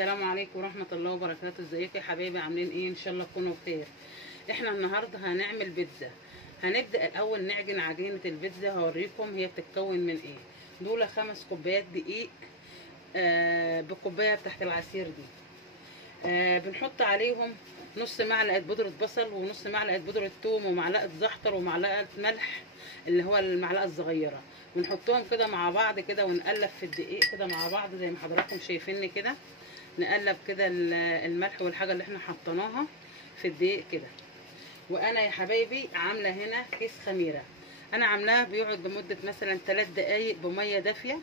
السلام عليكم ورحمة الله وبركاته. ازيكم يا حبايبي؟ عاملين ايه؟ ان شاء الله تكونوا بخير. احنا النهارده هنعمل بيتزا. هنبدأ الاول نعجن عجينة البيتزا. هوريكم هي بتتكون من ايه. دول 5 كوبايات دقيق بالكوباية بتاعت العصير دي. بنحط عليهم نص معلقة بودرة بصل ونص معلقة بودرة ثوم ومعلقة زعتر ومعلقة ملح اللي هو المعلقة الصغيرة، ونحطهم كده مع بعض كده ونقلب في الدقيق كده مع بعض زي ما حضراتكم شايفيني كده. نقلب كده الملح والحاجة اللي احنا حطيناها في الدقيق كده. وانا يا حبايبي عاملة هنا كيس خميرة. انا عاملاه بيقعد لمدة مثلا 3 دقايق بمية دافية.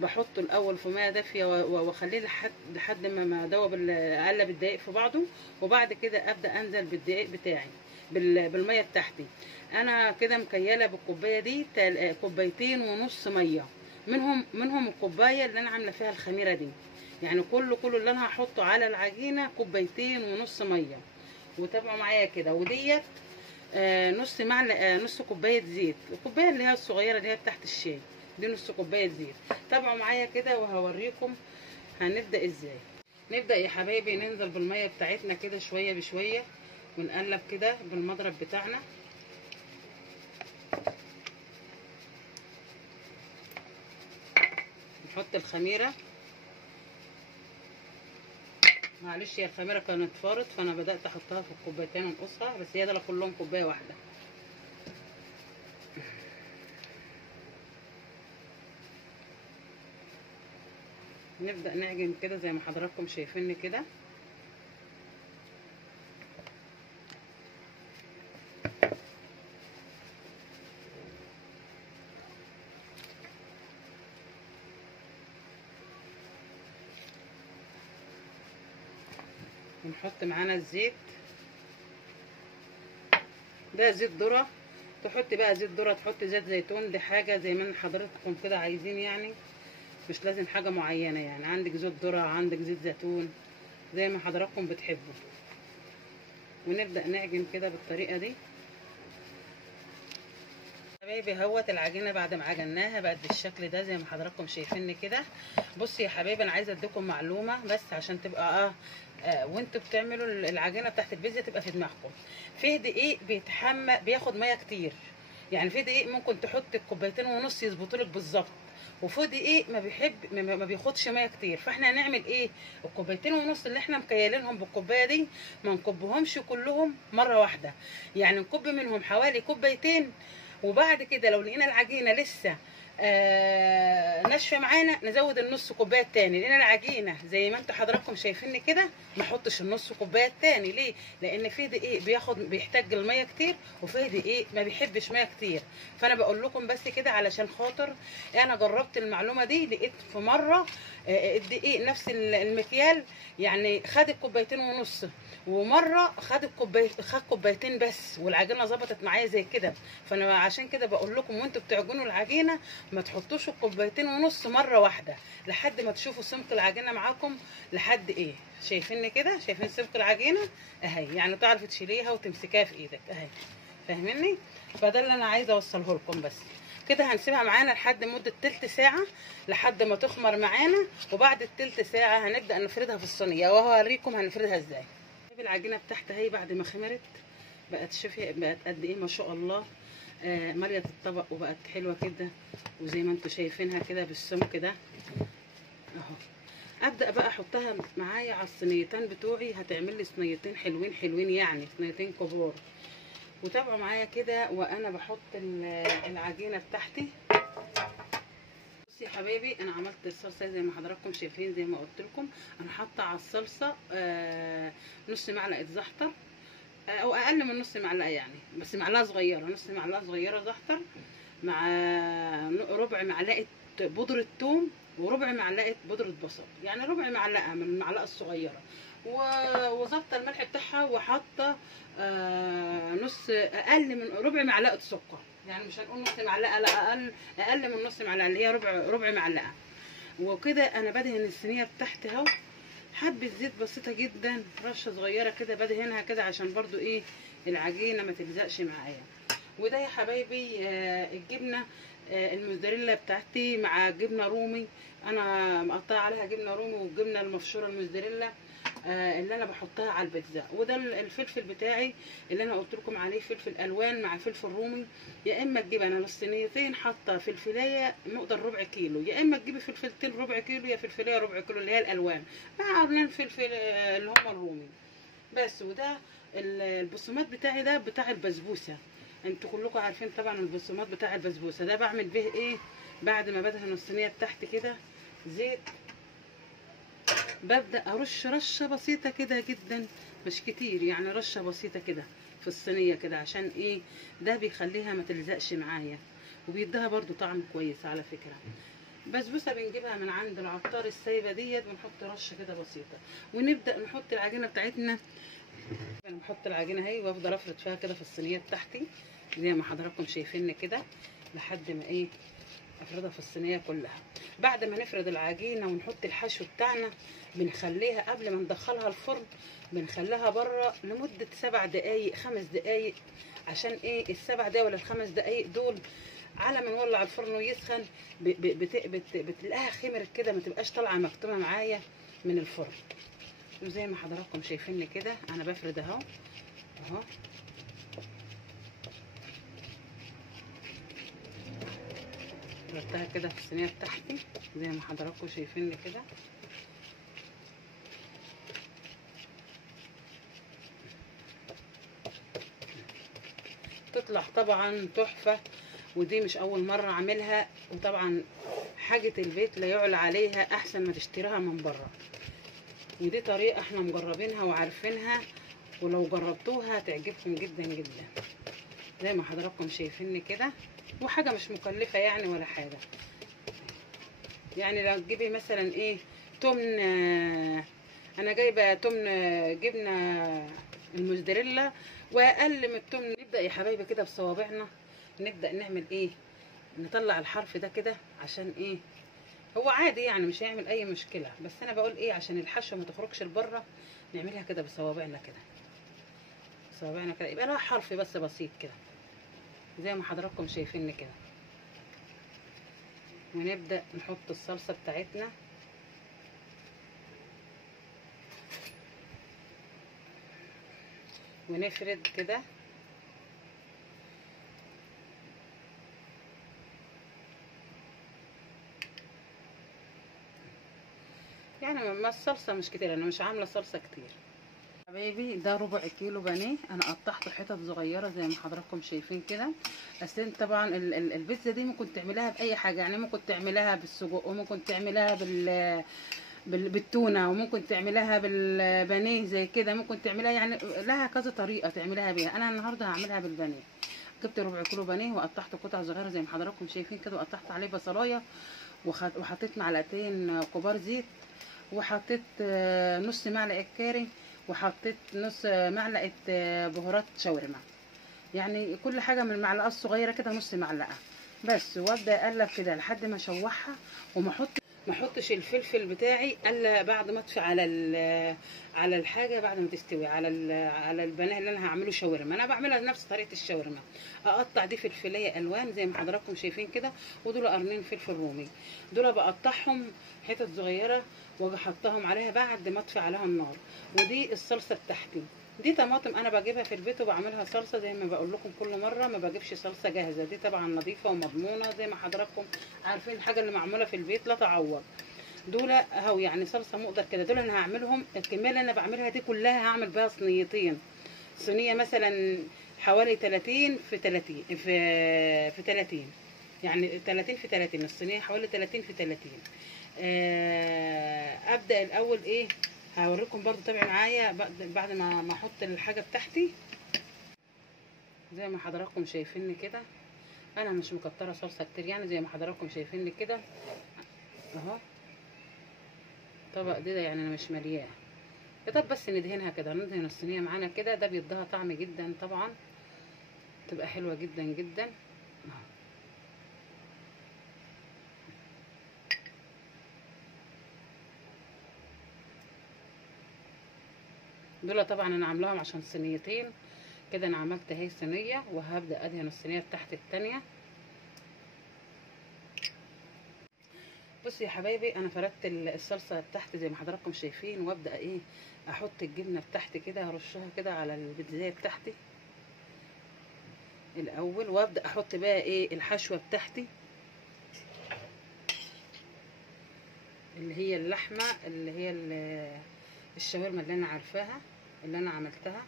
بحطه الاول في ميه دافيه واخليه لحد ما دوب اقلب الدقيق في بعضه، وبعد كده ابدا انزل بالدقيق بتاعي بالميه بتاعتي. انا كده مكيله بالكوبايه دي 2.5 كوباية ميه، منهم الكوبايه اللي انا عامله فيها الخميره دي. يعني كله اللي انا هحطه على العجينه 2.5 كوباية ميه. وتابعوا معايا كده. وديت نص معلقه، نص كوبايه زيت، الكوبايه اللي هي الصغيره اللي هي بتاعت الشاي دي نص كوبايه زيت. تابعوا معايا كده وهوريكم هنبدا ازاي. نبدا يا حبايبي ننزل بالميه بتاعتنا كده شويه بشويه ونقلب كده بالمضرب بتاعنا. نحط الخميره. معلش هي الخميره كانت فارت فانا بدات احطها في الكوبايتين ونقصها، بس هي ده كلهم كوبايه واحده. نبدأ نعجن كده زي ما حضراتكم شايفيني كده. ونحط معانا الزيت ده، زيت ذرة. تحطي بقى زيت ذرة، تحطي زيت زيتون، دي حاجة زي ما حضراتكم كده عايزين، يعني مش لازم حاجة معينة. يعني عندك زيت ذرة، عندك زيت زيتون، زي ما حضراتكم بتحبوا. ونبدأ نعجن كده بالطريقة دي. حبايبي اهوت العجينه بعد ما عجناها بقت بالشكل ده زي ما حضراتكم شايفيني كده. بصي يا حبايبي انا عايزه اديكم معلومه بس عشان تبقى وانتوا بتعملوا العجينه بتاعت البيتزا تبقى في دماغكم. فيه دقيق بيتحمى بياخد ميه كتير. يعني في دقيق ممكن تحط 2.5 كوباية يظبطوا لك بالظبط، وفي دقيق ما بياخدش ميه كتير. فاحنا هنعمل ايه؟ 2.5 كوباية اللي احنا مكيلينهم بالكوبايه دي ما نكبهمش كلهم مره واحده، يعني نكب منهم حوالي 2 كوباية. وبعد كده لو لقينا العجينه لسه ناشفه معانا نزود النص كوبايه التاني. لان العجينه زي ما انتوا حضراتكم شايفيني كده ما احطش النص كوبايه التاني. ليه؟ لان في دقيق بيحتاج الميه كتير، وفي دقيق ما بيحبش ميه كتير. فانا بقول لكم بس كده علشان خاطر انا جربت المعلومه دي. لقيت في مره الدقيق نفس المكيال يعني خد 2.5 كوباية، ومره خد كوبايتين بس والعجينه ظبطت معايا زي كده. فانا عشان كده بقول لكم وانتوا بتعجنوا العجينه ما تحطوش 2.5 كوباية مره واحده لحد ما تشوفوا سمك العجينه معاكم لحد ايه. شايفيني كده؟ شايفين سمك العجينه اهي؟ يعني تعرفي تشيليها وتمسكيها في ايدك اهي. فاهميني؟ فده اللي انا عايزه اوصله لكم. بس كده هنسيبها معانا لحد مده تلت ساعه لحد ما تخمر معانا. وبعد التلت ساعه هنبدا نفردها في الصينيه وهوريكم هنفردها ازاي. العجينه بتاعتها اهي بعد ما خمرت بقت، شوفي بقت قد ايه ما شاء الله. ماليه الطبق وبقت حلوه كده، وزي ما انتوا شايفينها كده بالسمك ده اهو. ابدا بقى احطها معايا على الصينيتين بتوعي. هتعمل لي صينيتين حلوين حلوين، يعني صينيتين كبار. وتابعوا معايا كده وانا بحط العجينه بتاعتي. بصي يا حبايبي انا عملت الصلصه زي ما حضراتكم شايفين. زي ما قلت لكم انا حاطه على الصلصه نص معلقه زعتر او اقل من نص معلقه، يعني بس معلقه صغيره، نص معلقه صغيره زعتر، مع ربع معلقه بودره ثوم وربع معلقه بودره بصل، يعني ربع معلقه من المعلقه الصغيره. وظبطه الملح بتاعها وحاطه نص اقل من ربع معلقه سكر. يعني مش هنقول نص معلقه، لا اقل من نص معلقه اللي هي ربع معلقه. وكده انا بدهن الصينيه بتاعتي اهو. حبه زيت بسيطه جدا، رشه صغيره كده بدهنها كده عشان برضو ايه العجينه ما تلزقش معايا. وده يا حبايبي الجبنه الموزاريلا بتاعتي مع جبنه رومي، انا مقطعه عليها جبنه رومي والجبنه المبشوره الموزاريلا اللي انا بحطها على البيتزا. وده الفلفل بتاعي اللي انا قلت لكم عليه، فلفل الوان مع فلفل رومي. يا اما تجيب، انا الصينيتين حاطه فلفلايه مقدار ربع كيلو، يا اما تجيبي فلفلتين ربع كيلو، يا فلفلايه ربع كيلو اللي هي الالوان مع قرنين فلفل اللي هم الرومي بس. وده البصمات بتاعي ده بتاع البسبوسه، انتوا كلكم عارفين طبعا البصمات بتاع البسبوسه ده. بعمل به ايه؟ بعد ما بدهن الصينيه بتاعتي كده زيت، ببدأ أرش رشة بسيطة كده جدا، مش كتير يعني، رشة بسيطة كده في الصينية كده. عشان ايه؟ ده بيخليها ما تلزقش معايا، وبيديها برضو طعم كويس على فكرة. بسبوسة بنجيبها من عند العطار السايبة ديت، ونحط رشة كده بسيطة، ونبدأ نحط العجينة بتاعتنا. نحط العجينة اهي، وافضل افرد فيها كده في الصينية بتاعتي زي ما حضراتكم شايفين كده، لحد ما ايه، افردها في الصينيه كلها. بعد ما نفرد العجينه ونحط الحشو بتاعنا، بنخليها قبل ما ندخلها الفرن، بنخليها بره لمده 7 دقائق 5 دقائق. عشان ايه السبع دقايق ولا الخمس دقائق دول؟ على ما نولع الفرن ويسخن بتلاقيها خمرت كده، ما تبقاش طالعه مكتومه معايا من الفرن. وزي ما حضراتكم شايفين كده انا بفرد اهو اهو. فردتها كده في الصينيه بتاعتي زي ما حضراتكم شايفين كده. تطلع طبعا تحفه، ودي مش اول مره اعملها، وطبعا حاجه البيت لا يعلى عليها، احسن ما تشتريها من بره. ودي طريقه احنا مجربينها وعارفينها، ولو جربتوها هتعجبكم جدا جدا زي ما حضراتكم شايفين كده. وحاجه مش مكلفه يعني ولا حاجه. يعني لو تجيبي مثلا ايه تمن، انا جايبه تمن جبنه الموزاريلا واقل من التمن. نبدا يا حبايبي كده بصوابعنا، نبدا نعمل ايه، نطلع الحرف ده كده. عشان ايه؟ هو عادي يعني مش هيعمل اي مشكله، بس انا بقول ايه عشان الحشوه ما تخرجش لبره، نعملها كده بصوابعنا كده، صوابعنا كده يبقى لها حرف بس بسيط كده زي ما حضراتكم شايفين كده. ونبدا نحط الصلصه بتاعتنا، ونفرد كده. يعني ما الصلصه مش كتير، انا مش عامله صلصه كتير حبايبي. ده ربع كيلو بانيه، انا قطعته حتت صغيره زي ما حضراتكم شايفين كده. اصل طبعا البيتزا دي ممكن تعملها باي حاجه، يعني ممكن تعملها بالسجق، وممكن تعملها بالتونه، وممكن تعملها بالبانيه زي كده، ممكن تعملها يعني لها كذا طريقه تعملها بيها. انا النهارده هعملها بالبانيه. جبت ربع كيلو بانيه وقطعته قطع صغيره زي ما حضراتكم شايفين كده، وقطعت عليه بصلايه، وحطيت معلقتين كبار زيت، وحطيت نص معلقه كاري، وحطيت نص معلقه بهارات شاورما. يعني كل حاجه من المعلقه الصغيره كده نص معلقه بس. وابدا اقلب كده لحد ما اشوحها، وما احطش الفلفل بتاعي الا بعد ما اطفي على الحاجه، بعد ما تستوي على البانيه اللي انا هعمله شاورما. انا بعملها نفس طريقه الشاورما. اقطع دي فلفليه الوان زي ما حضراتكم شايفين كده، ودول قرنين فلفل رومي، دول بقطعهم حتت صغيره واجي احطهم عليها بعد ما اطفي عليها النار. ودي الصلصه بتاعتي. دي طماطم انا بجيبها في البيت وبعملها صلصه زي ما بقول لكم كل مره، ما بجيبش صلصه جاهزه. دي طبعا نظيفه ومضمونه زي ما حضراتكم عارفين، الحاجه اللي معموله في البيت لا تعوض. دول اهو يعني صلصه مقدر كده، دول انا هعملهم. الكميه اللي انا بعملها دي كلها هعمل بيها صينيتين. صينيه مثلا حوالي 30 في 30 في 30، يعني 30 في 30، الصينيه حوالي 30 في 30. ابدا الاول ايه، هوريكم برضو، تابعوا معايا بعد ما احط الحاجه بتاعتي زي ما حضراتكم شايفين كده. انا مش مكتره صلصه كتير يعني زي ما حضراتكم شايفين كده اهو. طبق ده يعني انا مش ملياه. طب بس ندهنها كده، ندهن الصينيه معانا كده، ده بيديها طعم جدا طبعا، تبقى حلوه جدا جدا اهو. دول طبعا انا عاملاهم عشان صينيتين كده. انا عملت اهي صينيه، وهبدا ادهن الصينيه بتاعت التانيه بصي يا حبايبي، انا فردت الصلصه بتاعتي زي ما حضراتكم شايفين، وابدا ايه احط الجبنه بتاعتي كده، هرشها كده على البيتزايه بتاعتي الاول، وابدا احط بقى ايه الحشوه بتاعتي اللي هي اللحمه، اللي هي الشاورما اللي انا عارفاها، اللي انا عملتها.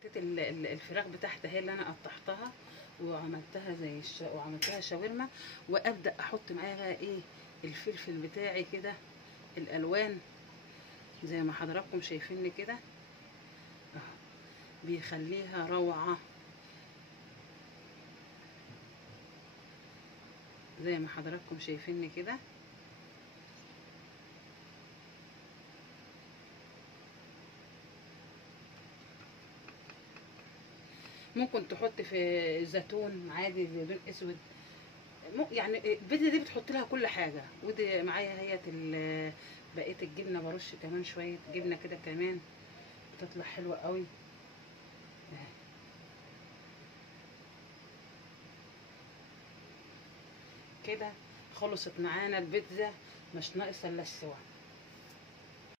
حطيت الفراخ بتاعتي هي اللي انا قطعتها وعملتها وعملتها شاورما، وابدا احط معاها بقى ايه الفلفل بتاعي كده، الالوان زي ما حضراتكم شايفيني كده، بيخليها روعه زي ما حضراتكم شايفيني كده. ممكن تحط في زيتون عادي، زيتون اسود، يعني البيتزا دي بتحط لها كل حاجه. ودي معايا هي بقيه الجبنه، برش كمان شويه جبنه كده كمان بتطلع حلوه قوي. كده خلصت معانا البيتزا، مش ناقصه الا السوا.